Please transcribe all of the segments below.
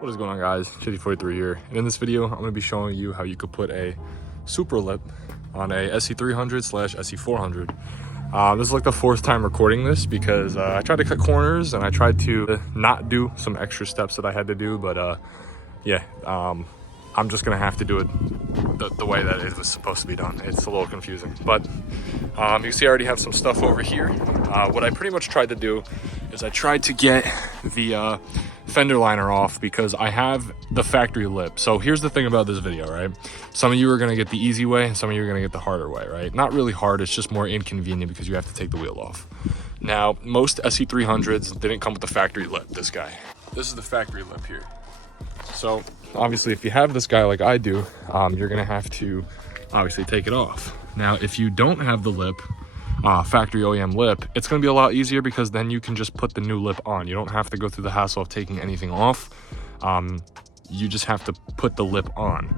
What is going on, guys? Sc400 here, and in this video I'm going to be showing you how you could put a Supra lip on a Sc300 / Sc400. This is like the fourth time recording this because I tried to cut corners and I tried to not do some extra steps that I had to do, but I'm just gonna have to do it the way that it was supposed to be done. It's a little confusing, but you can see I already have some stuff over here. What I pretty much tried to do is I tried to get the fender liner off because I have the factory lip. So here's the thing about this video, right? Some of you are gonna get the easy way and some of you are gonna get the harder way, right? Not really hard, it's just more inconvenient because you have to take the wheel off. Now, most Sc300s didn't come with the factory lip, this guy. This is the factory lip here. So obviously if you have this guy like I do, you're gonna have to obviously take it off. Now, if you don't have the lip, factory OEM lip, it's going to be a lot easier because then you can just put the new lip on. You don't have to go through the hassle of taking anything off. You just have to put the lip on.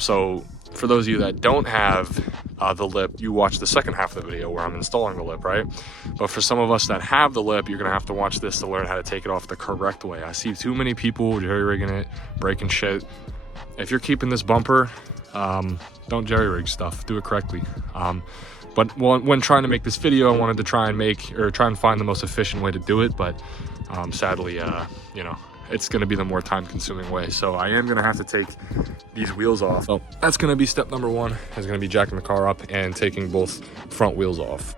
So for those of you that don't have the lip, you watch the second half of the video where I'm installing the lip, right? But for some of us that have the lip, you're going to have to watch this to learn how to take it off the correct way. I see too many people jerry-rigging it, breaking shit. If you're keeping this bumper, don't jerry-rig stuff, do it correctly. But when trying to make this video, I wanted to try and find the most efficient way to do it. But sadly, you know, it's going to be the more time-consuming way. So I am going to have to take these wheels off. So that's going to be step number one. Is going to be jacking the car up and taking both front wheels off.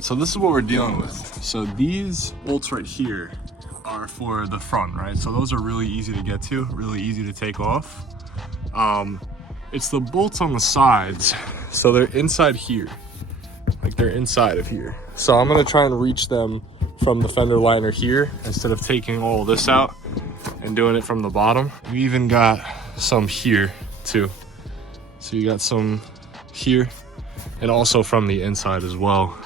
So this is what we're dealing with. So these bolts right here are for the front, right? So those are really easy to get to, really easy to take off. It's the bolts on the sides. So they're inside here, like they're inside of here. So I'm gonna try and reach them from the fender liner here instead of taking all this out and doing it from the bottom. We even got some here too. So you got some here and also from the inside as well.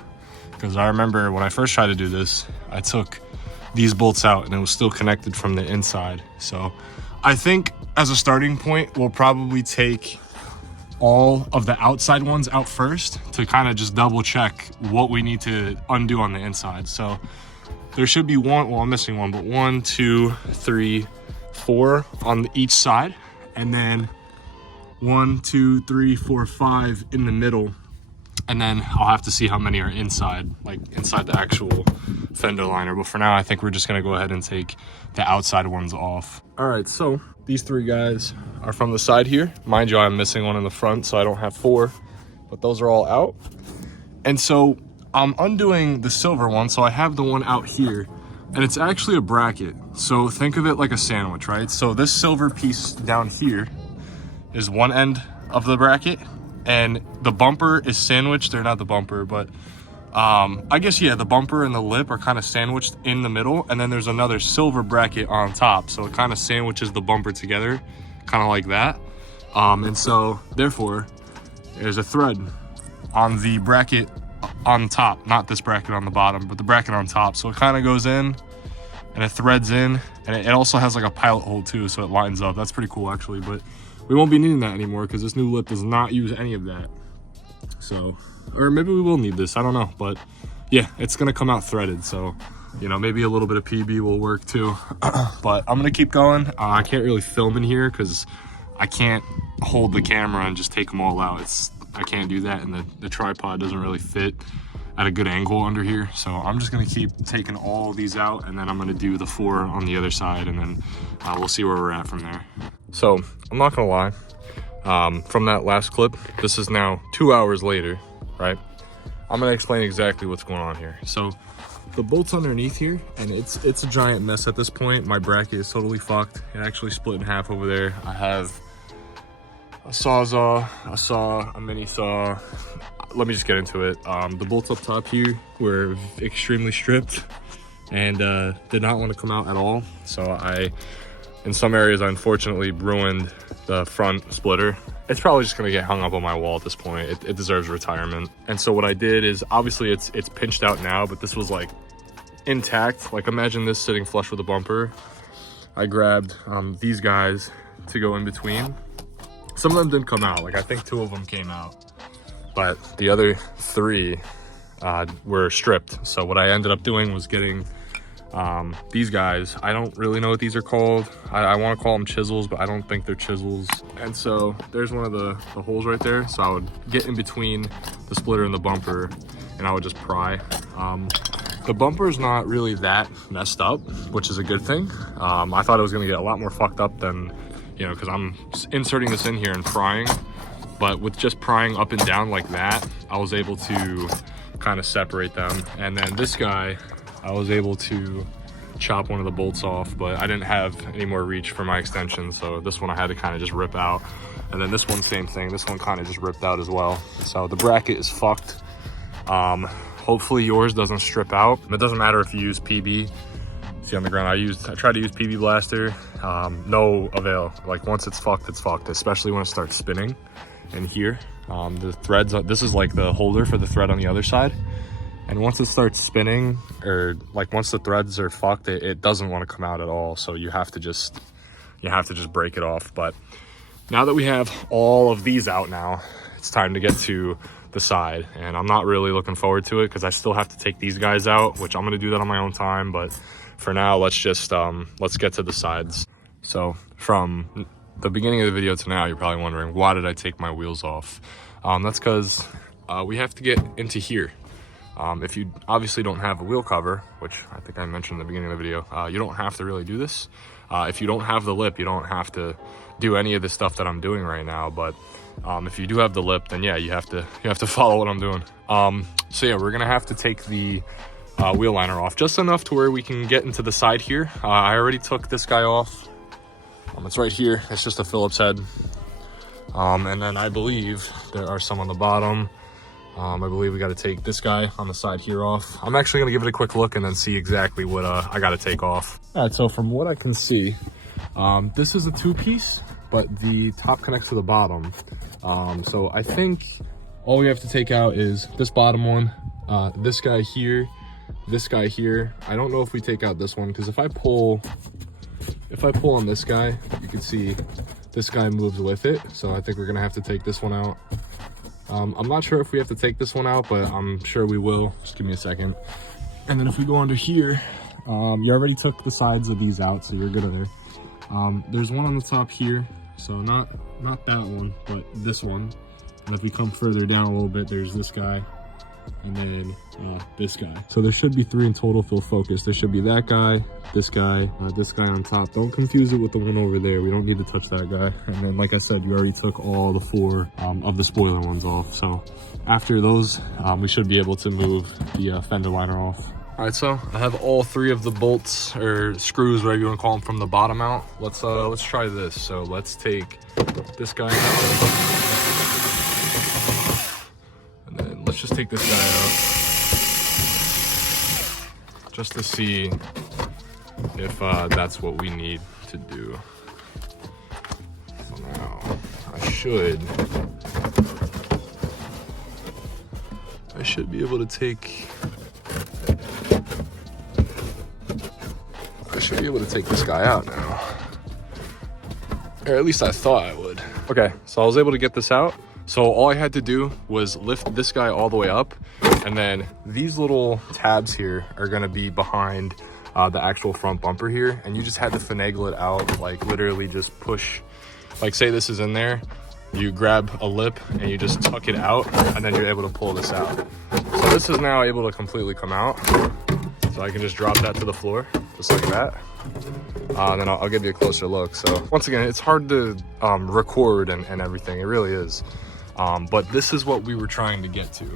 Because I remember when I first tried to do this, I took these bolts out and it was still connected from the inside. So I think as a starting point, we'll probably take all of the outside ones out first to kind of just double check what we need to undo on the inside. So there should be one, well, I'm missing one, but 1, 2, 3, 4 on each side. And then 1, 2, 3, 4, 5 in the middle. And then I'll have to see how many are inside, like inside the actual fender liner. But for now, I think we're just gonna go ahead and take the outside ones off. All right, so these three guys are from the side here. Mind you, I'm missing one in the front, so I don't have 4, but those are all out. And so I'm undoing the silver one, so I have the one out here, and it's actually a bracket. So think of it like a sandwich, right? So this silver piece down here is one end of the bracket, and the bumper is sandwiched, or not the bumper, but I guess, yeah, the bumper and the lip are kind of sandwiched in the middle, and then there's another silver bracket on top, so it kind of sandwiches the bumper together, kind of like that. And so therefore there's a thread on the bracket on top, not this bracket on the bottom, but the bracket on top. So it kind of goes in and it threads in, and it also has like a pilot hole too, so it lines up. That's pretty cool actually, but we won't be needing that anymore because this new lip does not use any of that. So, or maybe we will need this, I don't know. But yeah, it's gonna come out threaded. So, you know, maybe a little bit of PB will work too. But I'm gonna keep going. I can't really film in here because I can't hold the camera and just take them all out. I can't do that, and the tripod doesn't really fit at a good angle under here. So I'm just gonna keep taking all these out, and then I'm gonna do the 4 on the other side, and then we'll see where we're at from there. So I'm not gonna lie, from that last clip, this is now 2 hours later, right? I'm gonna explain exactly what's going on here. So the bolt's underneath here, and it's a giant mess at this point. My bracket is totally fucked. It actually split in half over there. I have a sawzall, a saw, a mini saw. Let me just get into it. The bolts up top here were extremely stripped and did not want to come out at all. So I In some areas, I unfortunately ruined the front splitter. It's probably just gonna get hung up on my wall at this point. It deserves retirement. And so what I did is, obviously it's pinched out now, but this was like intact. Like imagine this sitting flush with the bumper. I grabbed these guys to go in between. Some of them didn't come out. Like I think 2 of them came out, but the other 3 were stripped. So what I ended up doing was getting these guys. I don't really know what these are called. I want to call them chisels, but I don't think they're chisels. And so there's one of the holes right there. So I would get in between the splitter and the bumper, and I would just pry. The bumper's not really that messed up, which is a good thing. I thought it was gonna get a lot more fucked up than, you know, because I'm inserting this in here and prying. But with just prying up and down like that, I was able to kind of separate them. And then this guy, I was able to chop one of the bolts off, but I didn't have any more reach for my extension, so this one I had to kind of just rip out. And then this one, same thing. This one kind of just ripped out as well. So the bracket is fucked. Hopefully yours doesn't strip out. It doesn't matter if you use PB. See on the ground, I tried to use PB Blaster. No avail. Like once it's fucked, especially when it starts spinning. And here, the threads, this is like the holder for the thread on the other side. And once it starts spinning, or like once the threads are fucked, it doesn't want to come out at all. So you have to just break it off. But now that we have all of these out now, it's time to get to the side. And I'm not really looking forward to it because I still have to take these guys out, which I'm going to do that on my own time. But for now, let's just, let's get to the sides. So from the beginning of the video to now, you're probably wondering, why did I take my wheels off? That's because we have to get into here. If you obviously don't have a wheel cover, which I think I mentioned in the beginning of the video, you don't have to really do this. If you don't have the lip, you don't have to do any of the stuff that I'm doing right now. But if you do have the lip, then yeah, you have to follow what I'm doing. So yeah, we're gonna have to take the wheel liner off just enough to where we can get into the side here. I already took this guy off. It's right here. It's just a Phillips head. And then I believe there are some on the bottom. I believe we got to take this guy on the side here off. I'm actually going to give it a quick look and then see exactly what I got to take off. All right, so from what I can see, this is a 2-piece, but the top connects to the bottom. So I think all we have to take out is this bottom one, this guy here, this guy here. I don't know if we take out this one, because if I pull on this guy, you can see this guy moves with it. So I think we're going to have to take this one out. I'm not sure if we have to take this one out, but I'm sure we will. Just give me a second. And then if we go under here, you already took the sides of these out, so you're good there. There's one on the top here, so not that one, but this one. And if we come further down a little bit, there's this guy, and then this guy. So there should be 3 in total, if you'll focus. There should be that guy on top. Don't confuse it with the one over there. We don't need to touch that guy. And then, like I said, you already took all the 4 of the spoiler ones off. So after those, we should be able to move the fender liner off. All right, so I have all 3 of the bolts or screws, whatever you want to call them, from the bottom out. Let's try this. So let's take this guy out. Let's just take this guy out just to see if that's what we need to do. So now I should be able to take this guy out now, or at least I thought I would. Okay, so I was able to get this out. So all I had to do was lift this guy all the way up, and then these little tabs here are gonna be behind the actual front bumper here, and you just had to finagle it out, like literally just push, like say this is in there, you grab a lip and you just tuck it out, and then you're able to pull this out. So this is now able to completely come out. So I can just drop that to the floor, just like that. And then I'll give you a closer look. So once again, it's hard to record and everything, it really is. But this is what we were trying to get to.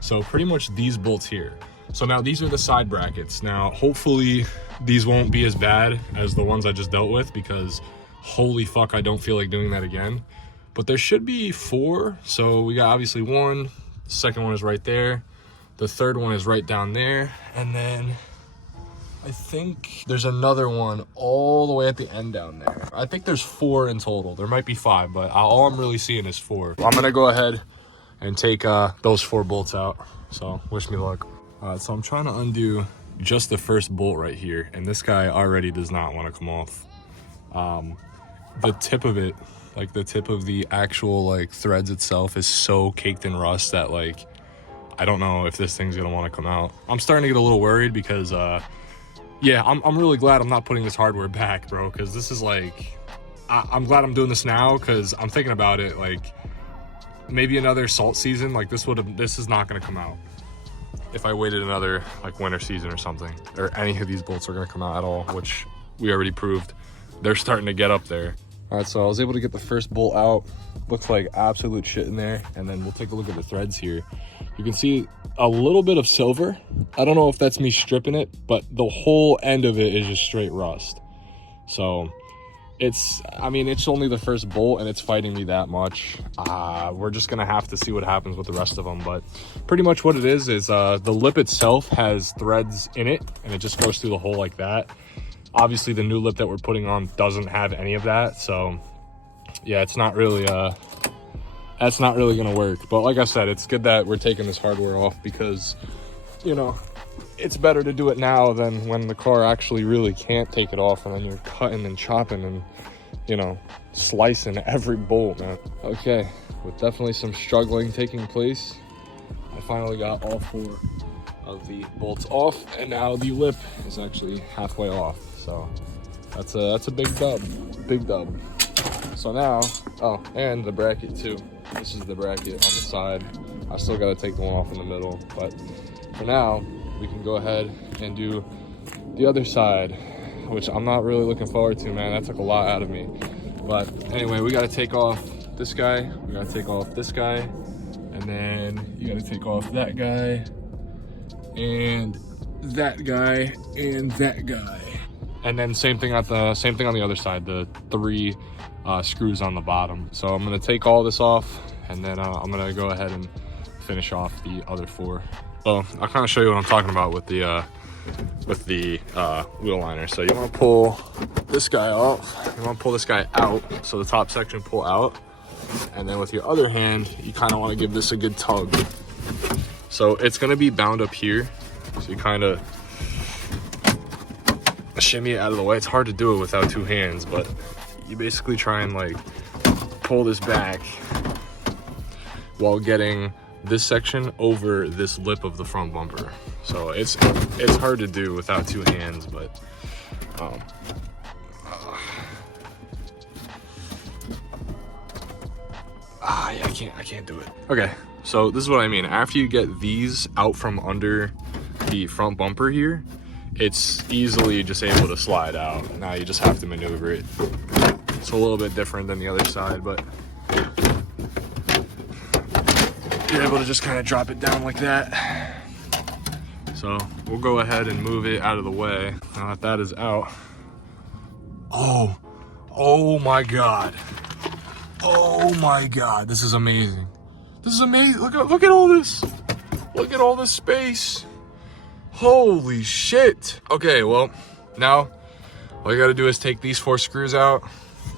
So pretty much these bolts here. So now these are the side brackets. Now, hopefully these won't be as bad as the ones I just dealt with, because holy fuck, I don't feel like doing that again. But there should be 4. So we got obviously 1, the second one is right there. The third one is right down there. And then I think there's another one all the way at the end down there. I think there's 4 in total. There might be 5, but all I'm really seeing is 4. I'm gonna go ahead and take those 4 bolts out. So wish me luck. All right, so I'm trying to undo just the first bolt right here, and this guy already does not want to come off. The tip of it, like the tip of the actual like threads itself, is so caked in rust that like I don't know if this thing's gonna want to come out. I'm starting to get a little worried because yeah, I'm really glad I'm not putting this hardware back, bro, because this is like I'm glad I'm doing this now, because I'm thinking about it, like maybe another salt season, like this is not gonna come out. If I waited another like winter season or something, or any of these bolts are gonna come out at all, which we already proved they're starting to get up there. All right, so I was able to get the first bolt out. Looks like absolute shit in there. And then we'll take a look at the threads here. You can see a little bit of silver. I don't know if that's me stripping it, but the whole end of it is just straight rust. So I mean, it's only the first bolt and it's fighting me that much. We're just gonna have to see what happens with the rest of them. But pretty much what it is the lip itself has threads in it, and it just goes through the hole like that. Obviously the new lip that we're putting on doesn't have any of that, so yeah, it's not really that's not really gonna work. But like I said, it's good that we're taking this hardware off, because you know, it's better to do it now than when the car actually really can't take it off, and then you're cutting and chopping and, you know, slicing every bolt, man. Okay, with definitely some struggling taking place, I finally got all 4 of the bolts off, and now the lip is actually halfway off. So that's a big dub. So now, oh, and the bracket too. This is the bracket on the side. I still gotta take the one off in the middle, but for now, we can go ahead and do the other side, which I'm not really looking forward to, man. That took a lot out of me. But anyway, we gotta take off this guy, we gotta take off this guy, and then you gotta take off that guy, and that guy, and that guy. And then same thing on the other side, the 3 screws on the bottom. So I'm gonna take all this off, and then I'm gonna go ahead and finish off the other 4. So I'll kind of show you what I'm talking about with the wheel liner. So you want to pull this guy off, you want to pull this guy out, so the top section pull out, and then with your other hand you kind of want to give this a good tug. So it's going to be bound up here, so you kind of shimmy it out of the way. It's hard to do it without 2 hands, but you basically try and like pull this back while getting this section over this lip of the front bumper. So it's hard to do without 2 hands, but yeah, I can't do it. Okay, so this is what I mean. After you get these out from under the front bumper here, it's easily just able to slide out. Now you just have to maneuver it. It's a little bit different than the other side, but you're able to just kind of drop it down like that. So we'll go ahead and move it out of the way. Now that is out. Oh my God. Oh my God, this is amazing. This is amazing. Look at all this. Look at all this space. Holy shit. Okay, well, now all you gotta do is take these 4 screws out,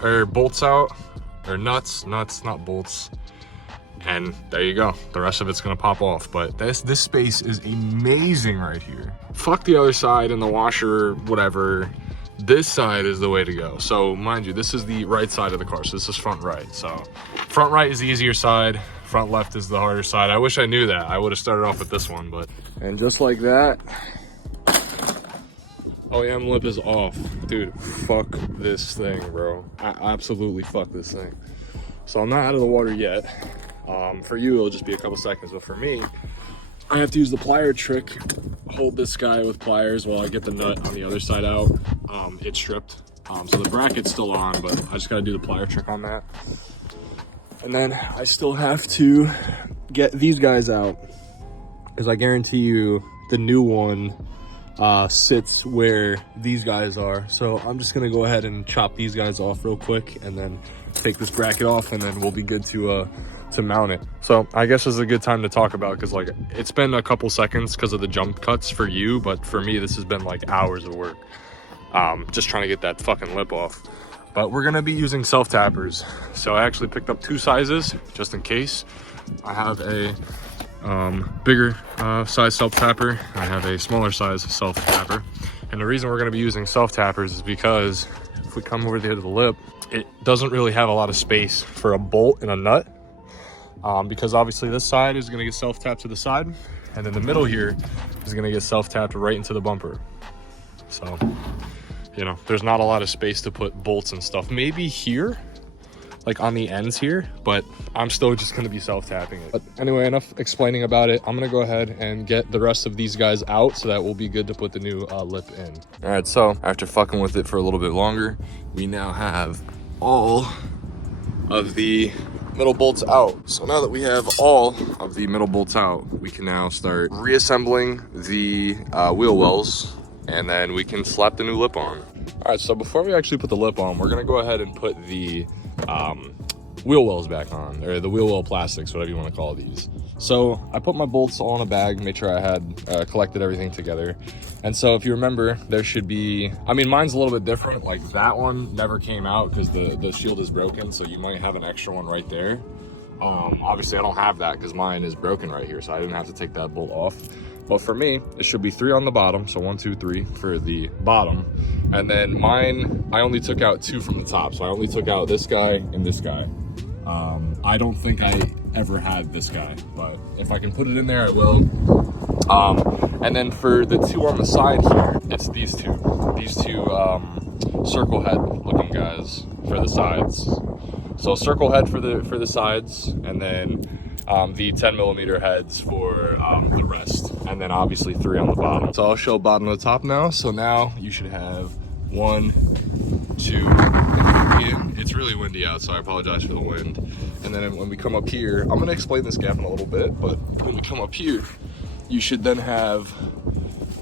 or bolts out, or nuts, not bolts. And there you go. The rest of it's gonna pop off. But this space is amazing right here. Fuck the other side and the washer, whatever. This side is the way to go. So mind you, this is the right side of the car. So this is front right. So front right is the easier side. Front left is the harder side. I wish I knew that. I would have started off with this one, but. And just like that, OEM lip is off. Dude, fuck this thing, bro. Absolutely fuck this thing. So I'm not out of the water yet. For you, it'll just be a couple seconds, but for me, I have to use the plier trick. Hold this guy with pliers while I get the nut on the other side out. It's stripped, so the bracket's still on, but I just gotta do the plier trick on that. And then I still have to get these guys out, because I guarantee you the new one sits where these guys are. So I'm just gonna go ahead and chop these guys off real quick, and then take this bracket off, and then we'll be good to to mount it. So I guess this is a good time to talk about, because like it's been a couple seconds because of the jump cuts for you, but for me this has been like hours of work, just trying to get that fucking lip off. But we're gonna be using self-tappers. So I actually picked up 2 sizes just in case. I have a bigger size self-tapper. I have a smaller size self-tapper. And the reason we're gonna be using self-tappers is because if we come over the end of the lip, it doesn't really have a lot of space for a bolt and a nut, because obviously this side is gonna get self-tapped to the side, and then the middle here is gonna get self-tapped right into the bumper. So, you know, there's not a lot of space to put bolts and stuff. Maybe here, like on the ends here, but I'm still just gonna be self-tapping it. But anyway, enough explaining about it. I'm gonna go ahead and get the rest of these guys out so that we'll be good to put the new lip in. All right, so after fucking with it for a little bit longer, we now have all of the middle bolts out. So now that we have all of the middle bolts out, we can now start reassembling the wheel wells, and then we can slap the new lip on. All right, so before we actually put the lip on, we're gonna go ahead and put the wheel wells back on, or the wheel well plastics, whatever you want to call these. So I put my bolts all in a bag, made sure I had collected everything together. And so if you remember, there should be, I mean, mine's a little bit different. Like that one never came out because the shield is broken, so you might have an extra one right there. Obviously I don't have that because mine is broken right here, so I didn't have to take that bolt off. But for me, it should be 3 on the bottom. So 1, 2, 3 for the bottom. And then mine, I only took out 2 from the top. So I only took out this guy and this guy. I don't think I ever had this guy, but if I can put it in there, I will. And then for the 2 on the side here, it's these two circle head looking guys for the sides. So circle head for the sides, and then the 10mm heads for the rest, and then obviously 3 on the bottom. So I'll show bottom to top now. So now you should have 1, 2, and 3. It's really windy out, so I apologize for the wind. And then when we come up here, I'm gonna explain this gap in a little bit, but when we come up here, you should then have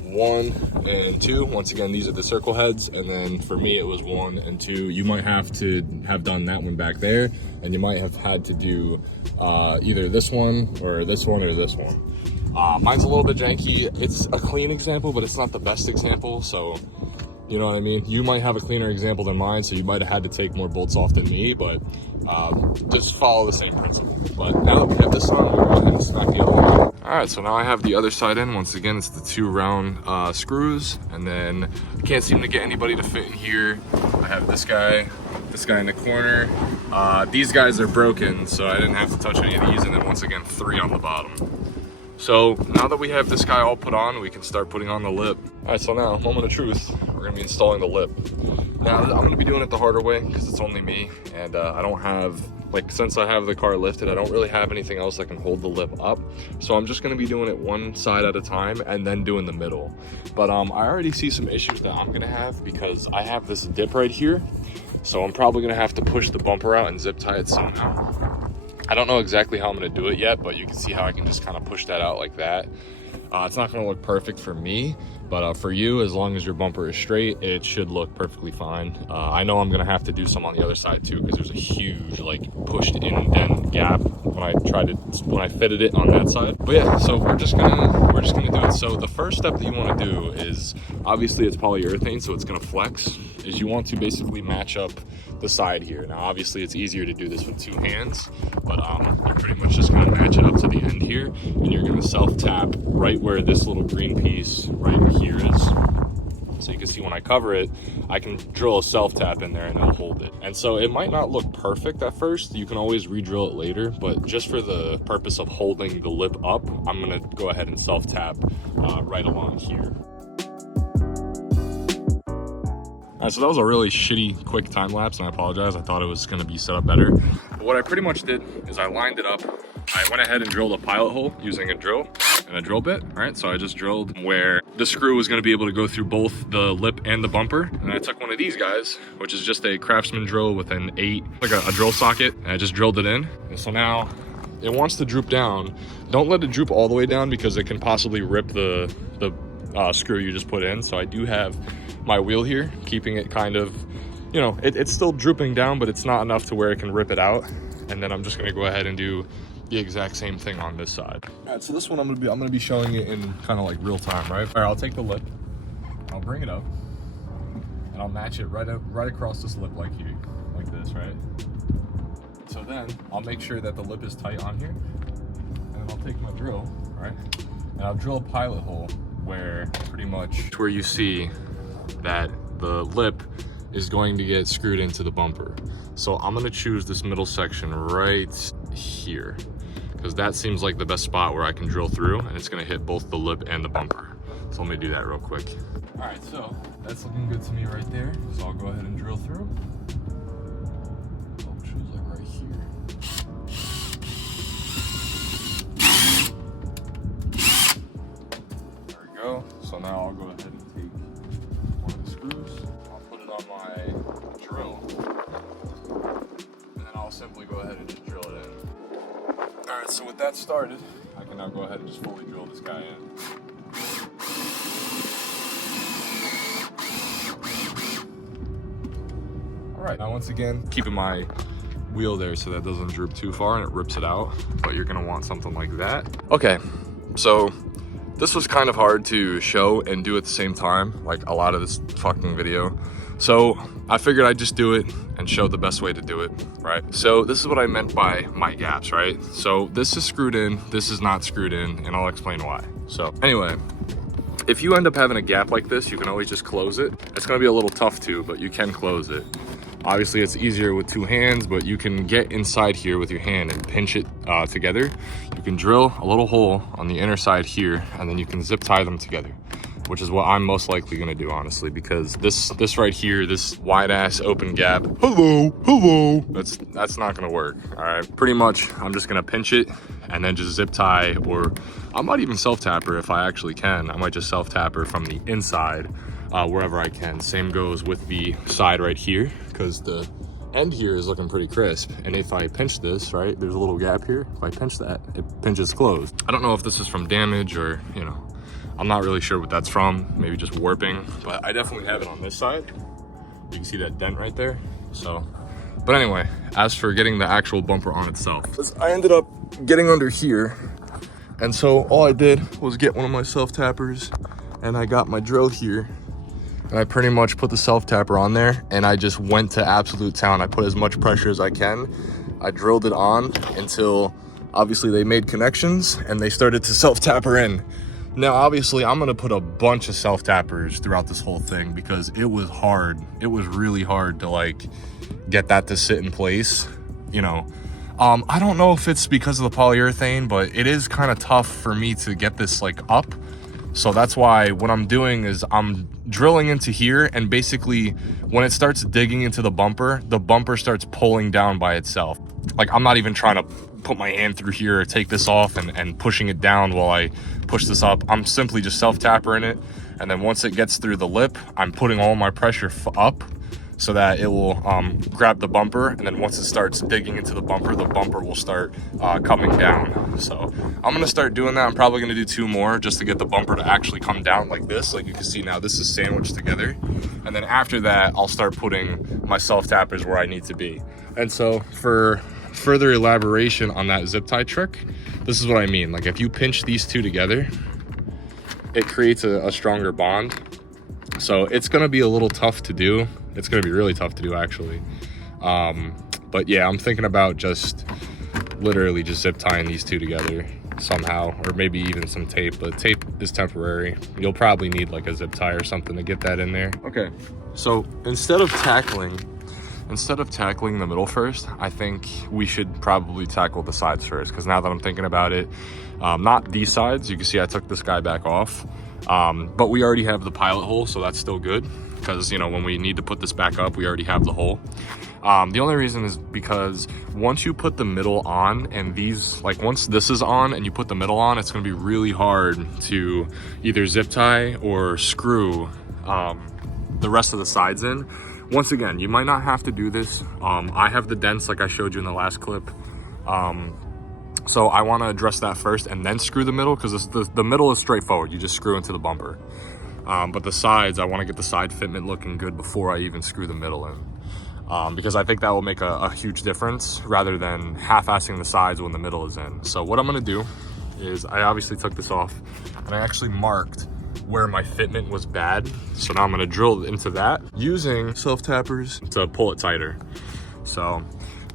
1 and 2. Once again, these are the circle heads, and then for me it was 1 and 2. You might have to have done that one back there, and you might have had to do either this one or this one or this one. Mine's a little bit janky. It's a clean example, but it's not the best example, so you know what I mean? You might have a cleaner example than mine, so you might have had to take more bolts off than me, but just follow the same principle. But now that we have this on, we'll go ahead and smack the other one. All right, so now I have the other side in. Once again, it's the 2 round screws, and then I can't seem to get anybody to fit in here. I have this guy in the corner. These guys are broken, so I didn't have to touch any of these, and then once again, 3 on the bottom. So now that we have this guy all put on, we can start putting on the lip. All right, so now, moment of truth, we're gonna be installing the lip. Now, I'm gonna be doing it the harder way because it's only me, and I don't have, like, since I have the car lifted, I don't really have anything else that can hold the lip up. So I'm just gonna be doing it one side at a time and then doing the middle. But I already see some issues that I'm gonna have because I have this dip right here. So I'm probably gonna have to push the bumper out and zip tie it somehow. I don't know exactly how I'm gonna do it yet, but you can see how I can just kind of push that out like that. It's not gonna look perfect for me, but for you, as long as your bumper is straight, it should look perfectly fine. I know I'm gonna have to do some on the other side too, because there's a huge like pushed indent gap when I fitted it on that side. But yeah, so we're just gonna do it. So the first step that you want to do is, obviously it's polyurethane, so it's gonna flex, is you want to basically match up the side here. Now obviously it's easier to do this with 2 hands, but you're pretty much just gonna match it up to the end here, and you're gonna self-tap right where this little green piece right here is. So you can see when I cover it, I can drill a self-tap in there and it'll hold it. And so it might not look perfect at first. You can always re-drill it later, but just for the purpose of holding the lip up, I'm gonna go ahead and self-tap right along here. All right, so that was a really shitty quick time lapse, and I apologize. I thought it was gonna be set up better. But what I pretty much did is I lined it up. I went ahead and drilled a pilot hole using a drill and a drill bit. All right, so I just drilled where the screw was gonna be able to go through both the lip and the bumper. And I took one of these guys, which is just a Craftsman drill with an 8, like a drill socket, and I just drilled it in. And so now it wants to droop down. Don't let it droop all the way down because it can possibly rip the screw you just put in. So I do have my wheel here, keeping it kind of, you know, it's still drooping down, but it's not enough to where it can rip it out. and then I'm just gonna go ahead and do the exact same thing on this side. All right, so this one I'm gonna be showing it in kind of like real time, right? All right, I'll take the lip, I'll bring it up, and I'll match it right across this lip like this, right? So then I'll make sure that the lip is tight on here, and then I'll take my drill, right? And I'll drill a pilot hole where pretty much where you see that the lip is going to get screwed into the bumper. So I'm gonna choose this middle section right here, because that seems like the best spot where I can drill through, and it's gonna hit both the lip and the bumper. So let me do that real quick. All right, so that's looking good to me right there. So I'll go ahead and drill through. I'll choose like right here. There we go. So now I'll go ahead and take one of the screws. I'll put it on my drill, and then I'll simply go ahead and just drill it in. All right, so with that started, I can now go ahead and just fully drill this guy in. All right, now once again, keeping my wheel there so that doesn't droop too far and it rips it out, but you're gonna want something like that. Okay, so this was kind of hard to show and do at the same time, like a lot of this fucking video. So I figured I'd just do it and show the best way to do it, right? So this is what I meant by my gaps, right? So this is screwed in, this is not screwed in, and I'll explain why. So anyway, if you end up having a gap like this, you can always just close it. It's gonna be a little tough too, but you can close it. Obviously it's easier with two hands, but you can get inside here with your hand and pinch it together. You can drill a little hole on the inner side here, and then you can zip tie them together, which is what I'm most likely gonna do, honestly, because this right here, this wide ass open gap, hello, that's not gonna work. All right, pretty much I'm just gonna pinch it and then just zip tie, or I might even self tapper if I actually can. I might just self tapper from the inside wherever I can. Same goes with the side right here, because the end here is looking pretty crisp. And if I pinch this, right, there's a little gap here. If I pinch that, it pinches closed. I don't know if this is from damage or, you know, I'm not really sure what that's from, maybe just warping, but I definitely have it on this side. You can see that dent right there. So, but anyway, as for getting the actual bumper on itself, I ended up getting under here. And so all I did was get one of my self tappers, and I got my drill here, and I pretty much put the self tapper on there, and I just went to absolute town. I put as much pressure as I can. I drilled it on until obviously they made connections and they started to self tapper in. Now, obviously, I'm gonna put a bunch of self tappers throughout this whole thing because it was hard. It was really hard to like get that to sit in place, you know. I don't know if it's because of the polyurethane, but it is kind of tough for me to get this like up. So that's why what I'm doing is I'm drilling into here, and basically when it starts digging into the bumper starts pulling down by itself. Like, I'm not even trying to put my hand through here or take this off and pushing it down while I push this up. I'm simply just self-tappering it, and then once it gets through the lip, I'm putting all my pressure up so that it will grab the bumper, and then once it starts digging into the bumper will start coming down. So I'm gonna start doing that. I'm probably gonna do 2 more just to get the bumper to actually come down like this. Like you can see now, this is sandwiched together. And then after that, I'll start putting my self-tappers where I need to be. And so for further elaboration on that zip tie trick, this is what I mean. Like if you pinch these 2 together, it creates a stronger bond. So it's gonna be a little tough to do. It's gonna be really tough to do, actually. But yeah, I'm thinking about just literally just zip tying these 2 together somehow, or maybe even some tape, but tape is temporary. You'll probably need like a zip tie or something to get that in there. Okay, so instead of tackling the middle first, I think we should probably tackle the sides first, because now that I'm thinking about it, not these sides, you can see I took this guy back off, but we already have the pilot hole, so that's still good, because, you know, when we need to put this back up, we already have the hole. The only reason is because once you put the middle on, and these, like once this is on and you put the middle on, it's going to be really hard to either zip tie or screw the rest of the sides in. Once again, you might not have to do this. I have the dents like I showed you in the last clip. So I want to address that first and then screw the middle, because the middle is straightforward. You just screw into the bumper. But the sides, I want to get the side fitment looking good before I even screw the middle in. because I think that will make a huge difference rather than half-assing the sides when the middle is in. So what I'm gonna do is I obviously took this off and I actually marked where my fitment was bad. So now I'm gonna drill into that using self-tappers to pull it tighter. So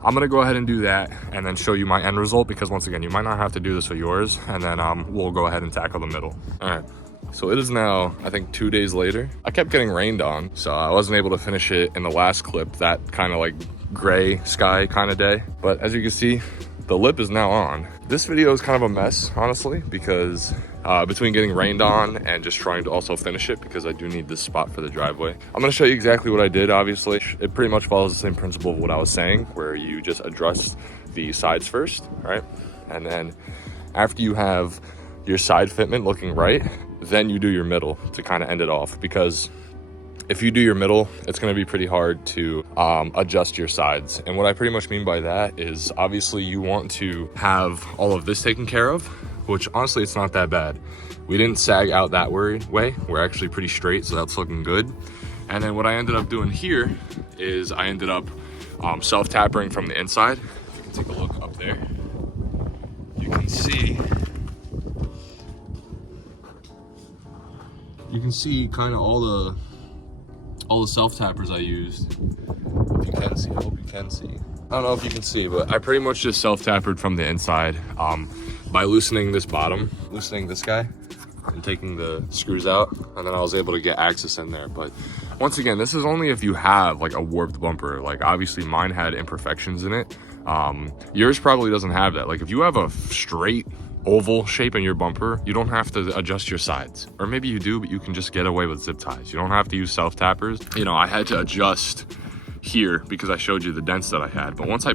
I'm gonna go ahead and do that and then show you my end result, because once again, you might not have to do this with yours, and then we'll go ahead and tackle the middle. All right, so it is now, I think 2 days later. I kept getting rained on, so I wasn't able to finish it in the last clip, that kind of like gray sky kind of day. But as you can see, the lip is now on. This video is kind of a mess, honestly, because between getting rained on and just trying to also finish it, because I do need this spot for the driveway. I'm gonna show you exactly what I did, obviously. It pretty much follows the same principle of what I was saying, where you just address the sides first, right? And then after you have your side fitment looking right, then you do your middle to kind of end it off, because if you do your middle, it's going to be pretty hard to adjust your sides. And what I pretty much mean by that is, obviously you want to have all of this taken care of, which honestly, it's not that bad. We didn't sag out that way. We're actually pretty straight, so that's looking good. And then what I ended up doing here is I ended up self-tappering from the inside. If you can take a look up there, you can see kind of all the self-tappers I used. If you can see, I hope you can see. I don't know if you can see, but I pretty much just self-tappered from the inside by loosening this bottom, loosening this guy, and taking the screws out, and then I was able to get access in there. But once again, this is only if you have like a warped bumper. Like obviously mine had imperfections in it. Yours probably doesn't have that. Like if you have a straight oval shape in your bumper, you don't have to adjust your sides, or maybe you do, but you can just get away with zip ties. You don't have to use self-tappers. You know, I had to adjust here because I showed you the dents that I had, but once I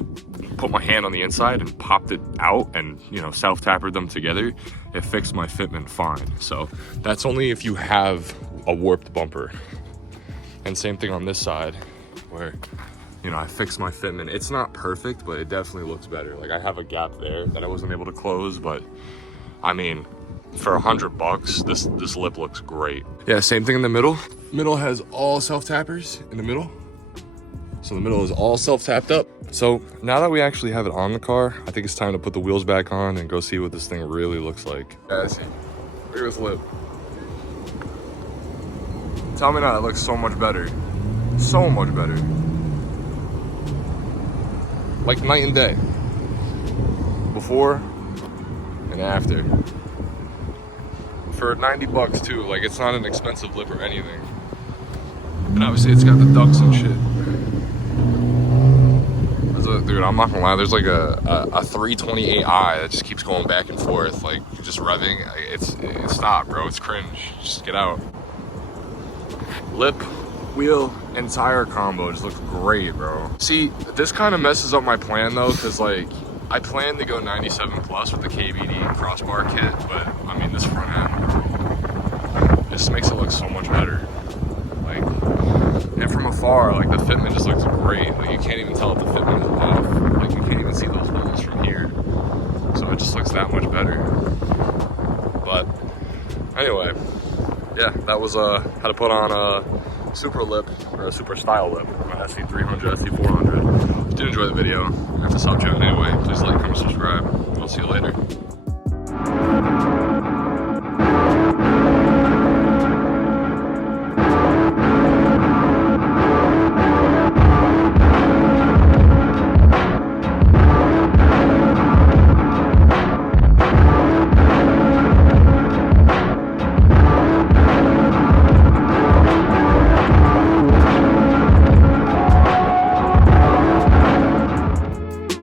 put my hand on the inside and popped it out and, you know, self-tappered them together, it fixed my fitment fine. So that's only if you have a warped bumper. And same thing on this side, where, you know, I fixed my fitment. It's not perfect, but it definitely looks better. Like I have a gap there that I wasn't able to close, but I mean, for $100, this lip looks great. Yeah, same thing in the middle. Middle has all self-tappers in the middle. So the middle is all self-tapped up. So now that we actually have it on the car, I think it's time to put the wheels back on and go see what this thing really looks like. Yeah, see, look at this lip. Tell me now, it looks so much better. So much better. Like night and day. Before and after. For $90 too, like it's not an expensive lip or anything. And obviously it's got the ducts and shit. Dude, I'm not gonna lie, there's like a 328i that just keeps going back and forth, like just revving. It's stop, bro, it's cringe. Just get out. Lip, wheel, and tire combo just looks great, bro. See, this kind of messes up my plan though, because like I plan to go 97 plus with the KBD crossbar kit, but I mean this front end just makes it look so much better. Like, and from afar, like the fitment just looks great. Like you can't even tell if the fitment is off. Like you can't even see those holes from here. So it just looks that much better. But anyway, yeah, that was how to put on a Supra lip, or a Supra style lip, my Sc300, Sc400. If you did enjoy the video, and if this helped you out in any way, please like, comment, subscribe. I'll see you later.